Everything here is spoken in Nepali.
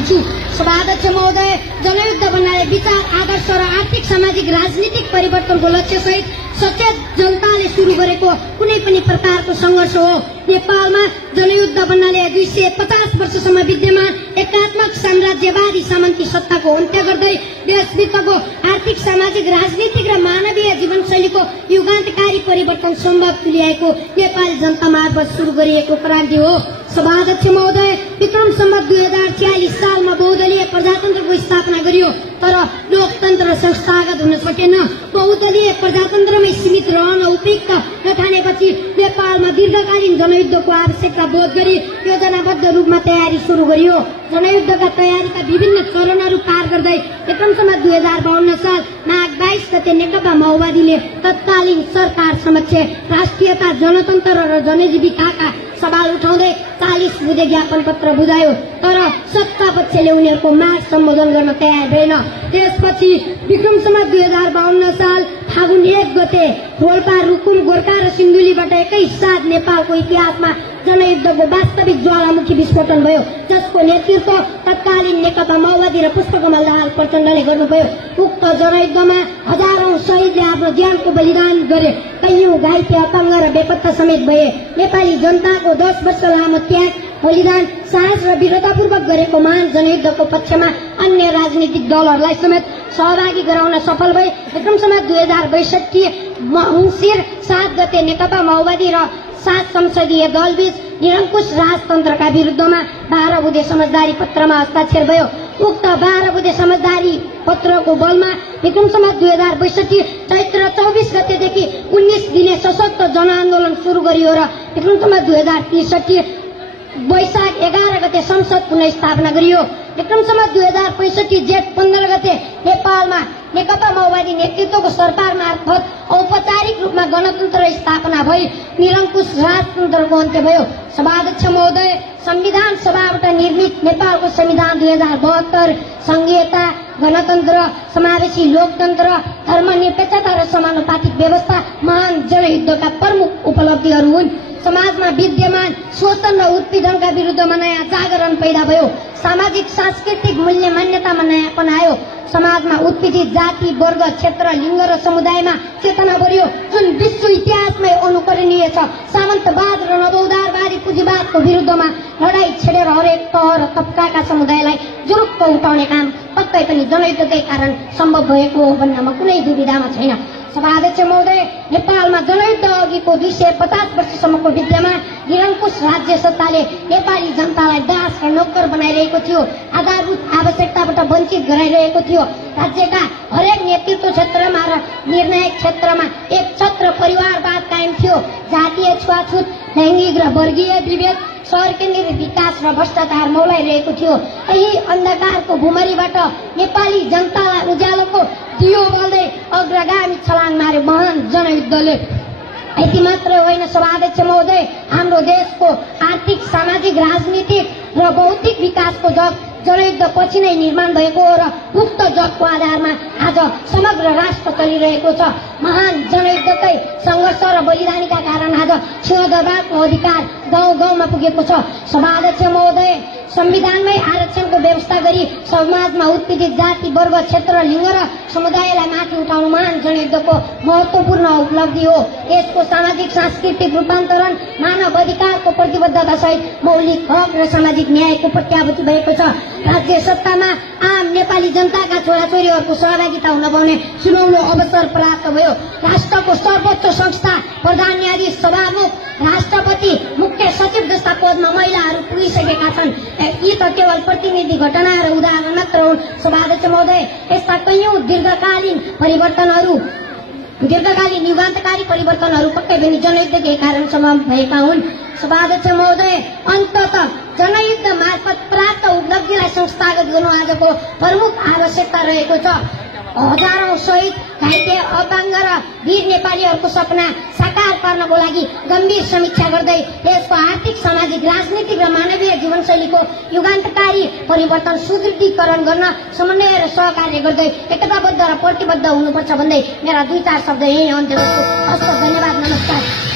चाहन्छु। सभाध्यक्ष महोदय, जनयुद्ध भन्नाले विचार, आदर्श र आर्थिक, सामाजिक, राजनीतिक परिवर्तनको लक्ष्यसहित सचेत जनताले सुरु गरेको कुनै पनि प्रकारको संघर्ष हो। नेपालमा जनयुद्ध भन्नाले 250 वर्षसम्म विद्यमान एकात्मक साम्राज्यवादी सामन्ती सत्ताको अन्त्य गर्दै देशभित्रको आर्थिक, सामाजिक, राजनीतिक र मानवीय जीवनशैलीको युगान्तकारी परिवर्तन सम्भव तुल्याएको नेपाली जनता मार्फत सुरु गरिएको क्रान्ति हो। सभाध्यक्ष महोदय, विक्रम सम्वत 2046 सालमा बहुदलीय प्रजातन्त्रको स्थापना गरियो, तर लोकतन्त्र संस्थागत हुन सकेन। बहुदलीय प्रजातन्त्रमै सीमित रहन उपयुक्त नठानेपछि नेपालमा दीर्घकालीन जनयुद्धको आवश्यकता बोध गरी योजनाबद्ध रूपमा तयारी सुरु गरियो। जनयुद्धका तयारीका विभिन्न चरणहरू पार गर्दै विक्रम सम्वत 2052 साल माघ 22 गते नेकपा माओवादीले तत्कालीन सरकार समक्ष राष्ट्रियता, जनतन्त्र र जनजीविकाका सवाल उठाउँदै 40 बुँदे ज्ञापन पत्र बुझायो, तर सत्ता पक्षले उनीहरूको माग सम्बोधन गर्न तयार भएन। त्यसपछि विक्रम सम्वत 2052 साल फागुन 1 गते रोल्पा, रुकुम, गोर्खा र सिन्धुलीबाट एकैसाथ नेपालको इतिहासमा जनयुद्धको वास्तविक ज्वालामुखी विस्फोटन भयो, जसको नेतृत्व तत्कालीन नेकपा माओवादी र पुष्पकमल दाहाल प्रचण्डले गर्नुभयो। उक्त जनयुद्धमा हजारौं शहीदले आफ्नो ज्यानको बलिदान गरे, कैयौं घाइते, अपङ्ग र बेपत्ता समेत भए। नेपाली जनताको 10 वर्ष लामो त्याग, बलिदान, साहस र वीरतापूर्वक गरेको महान जनयुद्धको पक्षमा अन्य राजनीतिक दलहरूलाई समेत सहभागी गराउन सफल भए। विक्रम सम्वत 2062 मङ्सिर 7 गते नेकपा माओवादी र 7 संसदीय दलबीच निरङ्कुश राजतन्त्रका विरुद्धमा 12 बुँदे समझदारी पत्रमा हस्ताक्षर भयो। उक्त 12 बुँदे समझदारी पत्रको बलमा विक्रम सम्वत 2062 चैत्र 24 गतेदेखि 19 दिने सशक्त जनआन्दोलन सुरु गरियो र विक्रम सम्वत 2063 वैशाख 11 गते संसद पुनर्स्थापना गरियो। विक्रम सम्वत 2065 जेठ 15 गते नेपालमा नेकपा माओवादी नेतृत्वको सरकार मार्फत औपचारिक रूपमा गणतन्त्र स्थापना भई निरङ्कुश राजतन्त्रको अन्त्य भयो। सभाध्यक्ष महोदय, संविधान सभाबाट निर्मित नेपालको संविधान 2072 संघीयता, गणतन्त्र, समावेशी लोकतन्त्र, धर्मनिरपेक्षता र समानुपातिक व्यवस्था महान जनयुद्धका प्रमुख उपलब्धिहरू हुन्। समाजमा विद्यमान शोषण र उत्पीडनका विरुद्धमा नयाँ जागरण पैदा भयो। सामाजिक, सांस्कृतिक मूल्य मान्यतामा नयाँपन आयो। समाजमा उत्पीडित जाति, वर्ग, क्षेत्र, लिङ्ग र समुदायमा चेतना बढ्यो, जुन विश्व इतिहासमै अनुकरणीय छ। सामन्तवाद र नवोदारवादी पुँजीवादको विरुद्धमा लडाईँ छेडेर हरेक तह र तबकाका समुदायलाई जुरुक्क उठाउने काम पक्कै पनि जनयुद्धकै कारण सम्भव भएको हो भन्नमा कुनै दुविधामा छैन। सभाध्यक्ष महोदय, नेपालमा जनयुद्ध अघिको 250 वर्षसम्मको विद्यमान निरङ्कुश राज्य सत्ताले नेपाली जनतालाई दास र नोकर बनाइरहेको थियो, आधारभूत आवश्यकताबाट वञ्चित गराइरहेको थियो। राज्यका हरेक नेतृत्व क्षेत्रमा र निर्णायक क्षेत्रमा एक छत्र परिवारवाद कायम थियो। जातीय छुवाछुत, लैङ्गिक र वर्गीय विभेद, शहर केन्द्रित विकास र भ्रष्टाचार मौलाइरहेको थियो। यही अन्धकारको भुमरीबाट नेपाली जनतालाई उज्यालोको दियो बल्दै अग्रगामी छलाङ मार्यो महान जनयुद्धले। यति मात्र होइन सभाध्यक्ष महोदय, हाम्रो देशको आर्थिक, सामाजिक, राजनीतिक र बौद्धिक विकासको जग जनयुद्ध पछि नै निर्माण भएको हो र उक्त जगको आधारमा आज समग्र राष्ट्र चलिरहेको छ। महान जनयुद्धकै संघर्ष र बलिदानीका कारण आज सिंहदरबारको अधिकार गाउँ गाउँमा पुगेको छ। सभाध्यक्ष महोदय, संविधानमै आरक्षणको व्यवस्था गरी समाजमा उत्पीडित जाति, वर्ग, क्षेत्र, लिङ्ग र समुदायलाई माथि उठाउनु महान जनयुद्धको महत्वपूर्ण उपलब्धि हो। यसको सामाजिक, सांस्कृतिक रूपान्तरण मानव अधिकारको प्रतिबद्धता सहित मौलिक हक र सामाजिक न्यायको प्रत्याभूति भएको छ। राज्य सत्तामा आम नेपाली जनताका छोराछोरीहरूको सहभागिता हुन पाउने सुनौलो अवसर प्राप्त भयो। राष्ट्रको सर्वोच्च संस्था, प्रधान न्यायाधीश, सभामुख, राष्ट्रपति, मुख्य सचिव जस्ता पदमा महिलाहरू पुगिसकेका छन्। यी त केवल प्रतिनिधि घटना र उदाहरण मात्र हुन्। सभाध्यक्ष महोदय, यस्ता कैयौं दीर्घकालीन युगान्तकारी परिवर्तनहरू पक्कै पनि जनयुद्धकै कारण सम्भव भएका हुन्। सभाध्यक्ष महोदय, अन्ततः जनयुद्ध मार्फत प्राप्त उपलब्धिलाई संस्थागत गर्नु आजको प्रमुख आवश्यकता रहेको छ। हजारौं शहीद, घाइते, अपाङ्ग र वीर नेपालीहरूको सपना साकार पार्नको लागि गम्भीर समीक्षा गर्दै देशको आर्थिक, सामाजिक, राजनीतिक र मानवीय जीवनशैलीको युगान्तकारी परिवर्तन सुदृढीकरण गर्न समन्वय र सहकार्य गर्दै एकताबद्ध र प्रतिबद्ध हुनुपर्छ भन्दै मेरा 2-4 शब्द यही अन्त्य गर्छु। हस्त, धन्यवाद, नमस्कार।